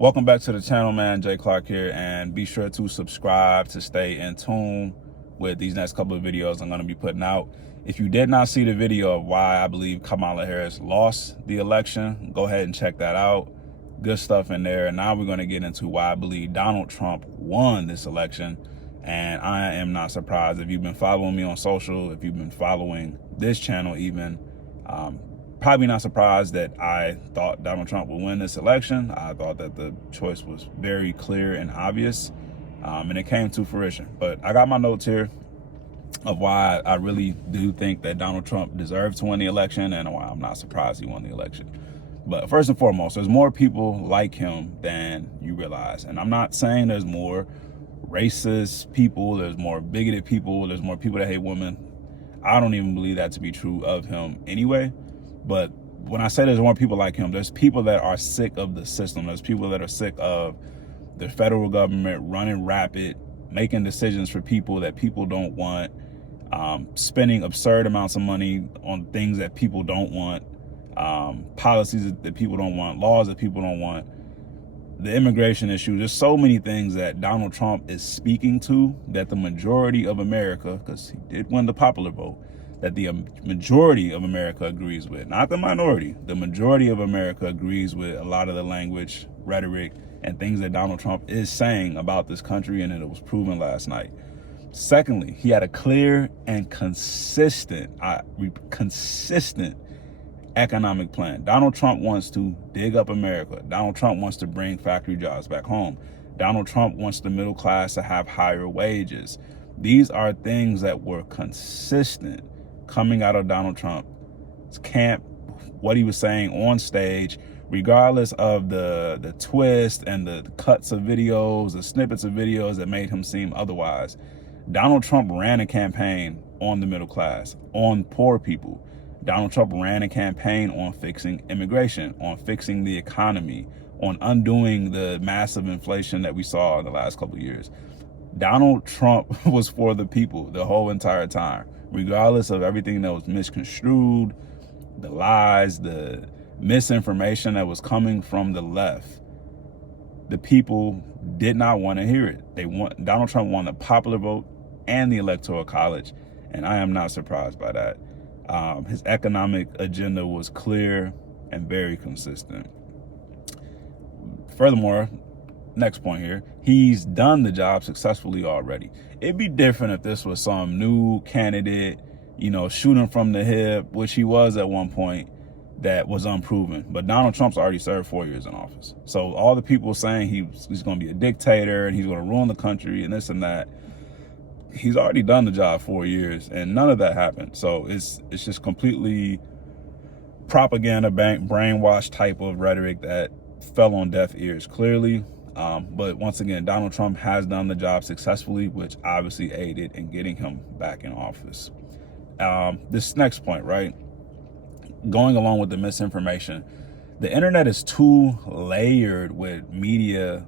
Welcome back to the channel, man. Jay Clark here, and be sure to subscribe to stay in tune with these next couple of videos I'm going to be putting out. If you did not see the video of why I believe Kamala Harris lost the election, go ahead and check that out. Good stuff in there. And now we're going to get into why I believe Donald Trump won this election. And I am not surprised. If you've been following me on social, if you've been following this channel even, probably not surprised that I thought Donald Trump would win this election. I thought that the choice was very clear and obvious, and it came to fruition. But I got my notes here of why I really do think that Donald Trump deserved to win the election, and why I'm not surprised he won the election. But first and foremost, there's more people like him than you realize. And I'm not saying there's more racist people, there's more bigoted people, there's more people that hate women. I don't even believe that to be true of him anyway. But when I say there's more people like him, there's people that are sick of the system. There's people that are sick of the federal government running rapid, making decisions for people that people don't want, spending absurd amounts of money on things that people don't want, policies that people don't want, laws that people don't want, the immigration issue. There's so many things that Donald Trump is speaking to that the majority of America, because he did win the popular vote, that the majority of America agrees with. Not the minority. The majority of America agrees with a lot of the language, rhetoric, and things that Donald Trump is saying about this country, and it was proven last night. Secondly, he had a clear and consistent economic plan. Donald Trump wants to dig up America. Donald Trump wants to bring factory jobs back home. Donald Trump wants the middle class to have higher wages. These are things that were consistent coming out of Donald Trump's camp, what he was saying on stage, regardless of the twist and the cuts of videos, the snippets of videos that made him seem otherwise. Donald Trump ran a campaign on the middle class, on poor people. Donald Trump ran a campaign on fixing immigration, on fixing the economy, on undoing the massive inflation that we saw in the last couple of years. Donald Trump was for the people the whole entire time, regardless of everything that was misconstrued, the lies, the misinformation that was coming from the left. The people did not want to hear it. Donald Trump won the popular vote and the electoral college, and I am not surprised by that. His economic agenda was clear and very consistent. Furthermore, next point here, he's done the job successfully already. It'd be different if this was some new candidate, shooting from the hip, which he was at one point, that was unproven. But Donald Trump's already served 4 years in office. So all the people saying he's going to be a dictator and he's going to ruin the country and this and that, he's already done the job 4 years, and none of that happened. So it's just completely propaganda, brainwash type of rhetoric that fell on deaf ears clearly. But once again, Donald Trump has done the job successfully, which obviously aided in getting him back in office. This next point, right? Going along with the misinformation, the internet is too layered with media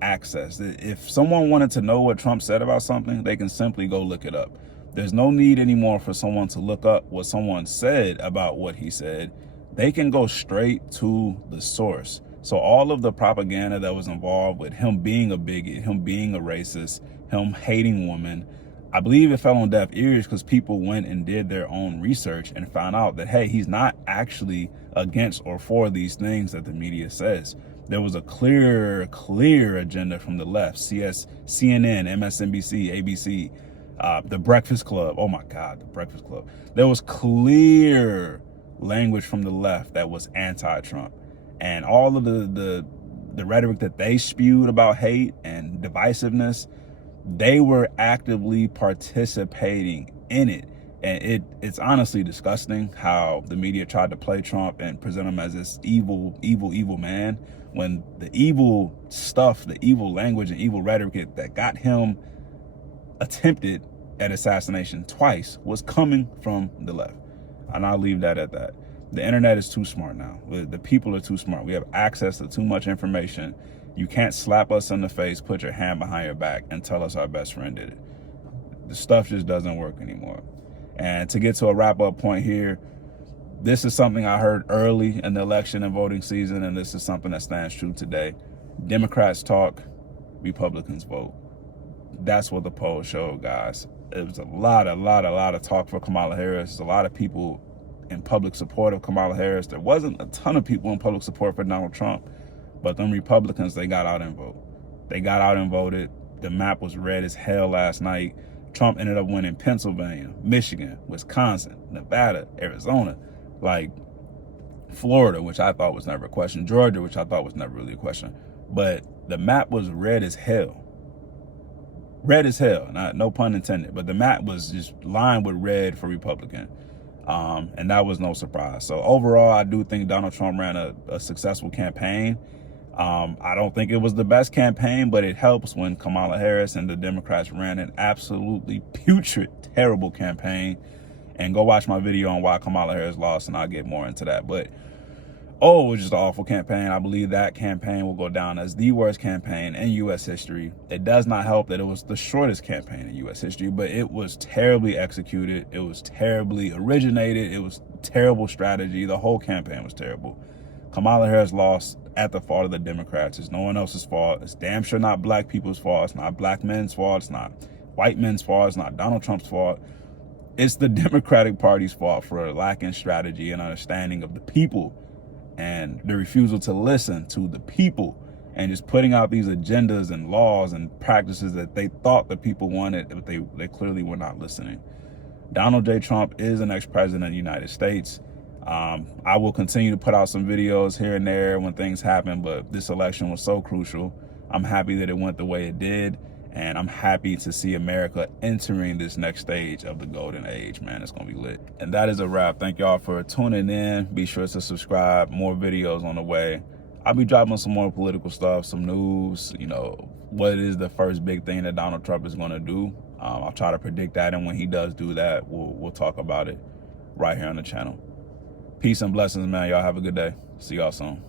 access. If someone wanted to know what Trump said about something, they can simply go look it up. There's no need anymore for someone to look up what someone said about what he said. They can go straight to the source. So all of the propaganda that was involved with him being a bigot, him being a racist, him hating women, I believe it fell on deaf ears because people went and did their own research and found out that, hey, he's not actually against or for these things that the media says. There was a clear agenda from the left, CNN, MSNBC, ABC, The Breakfast Club. Oh my God, The Breakfast Club. There was clear language from the left that was anti-Trump. And all of the rhetoric that they spewed about hate and divisiveness, they were actively participating in it. And it's honestly disgusting how the media tried to play Trump and present him as this evil man, when the evil stuff, the evil language and evil rhetoric that got him attempted at assassination twice was coming from the left. And I'll leave that at that. The internet is too smart now. The people are too smart. We have access to too much information. You can't slap us in the face, put your hand behind your back, and tell us our best friend did it. The stuff just doesn't work anymore. And to get to a wrap-up point here, this is something I heard early in the election and voting season, and this is something that stands true today. Democrats talk, Republicans vote. That's what the poll showed, guys. It was a lot of talk for Kamala Harris. A lot of people in public support of Kamala Harris. There wasn't a ton of people in public support for Donald Trump, but them Republicans, they got out and voted. They got out and voted. The map was red as hell last night. Trump ended up winning Pennsylvania, Michigan, Wisconsin, Nevada, Arizona, like Florida, which I thought was never a question, Georgia, which I thought was never really a question. But the map was red as hell. Red as hell, no pun intended, but the map was just lined with red for Republican. And that was no surprise. So overall, I do think Donald Trump ran a successful campaign. I don't think it was the best campaign, but it helps when Kamala Harris and the Democrats ran an absolutely putrid, terrible campaign. And go watch my video on why Kamala Harris lost, and I'll get more into that. But it was just an awful campaign. I believe that campaign will go down as the worst campaign in U.S. history. It does not help that it was the shortest campaign in U.S. history, but it was terribly executed. It was terribly originated. It was terrible strategy. The whole campaign was terrible. Kamala Harris lost at the fault of the Democrats. It's no one else's fault. It's damn sure not black people's fault. It's not black men's fault. It's not white men's fault. It's not Donald Trump's fault. It's the Democratic Party's fault for lacking strategy and understanding of the people, and the refusal to listen to the people, and just putting out these agendas and laws and practices that they thought the people wanted, but they clearly were not listening. Donald J. Trump is the next president of the United States. I will continue to put out some videos here and there when things happen, but this election was so crucial. I'm happy that it went the way it did, and I'm happy to see America entering this next stage of the golden age, man. It's gonna be lit. And that is a wrap. Thank y'all for tuning in. Be sure to subscribe. More videos on the way. I'll be dropping some more political stuff, some news, what is the first big thing that Donald Trump is gonna do. I'll try to predict that, and when he does do that, we'll talk about it right here on the channel. Peace and blessings, man. Y'all have a good day. See y'all soon.